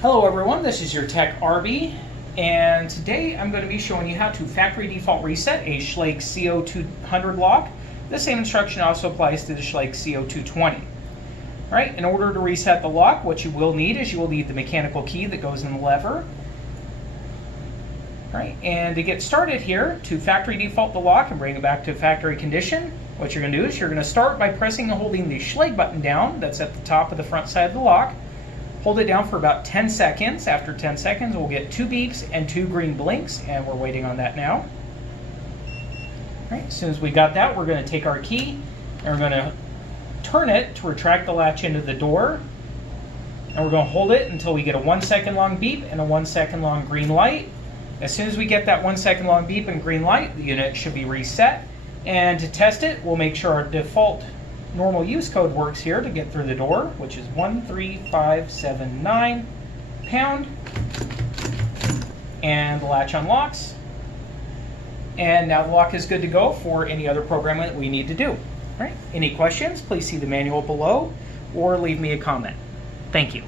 Hello everyone, this is your Tech RB, and today I'm going to be showing you how to factory default reset a Schlage CO-200 lock. The same instruction also applies to the Schlage CO-220. Alright, in order to reset the lock, what you will need is the mechanical key that goes in the lever. Alright, and to get started here, to factory default the lock and bring it back to factory condition, what you're going to do is you're going to start by pressing and holding the Schlage button down that's at the top of the front side of the lock. Hold it down for about 10 seconds. After 10 seconds, we'll get 2 beeps and 2 green blinks, and we're waiting on that now. All right, as soon as we got that, we're going to take our key and we're going to turn it to retract the latch into the door. And we're going to hold it until we get a 1 second long beep and a 1 second long green light. As soon as we get that 1 second long beep and green light, the unit should be reset. And to test it, we'll make sure our default normal use code works here to get through the door, which is 13579 pound, and the latch unlocks. And now the lock is good to go for any other programming that we need to do. All right. Any questions, please see the manual below or leave me a comment. Thank you.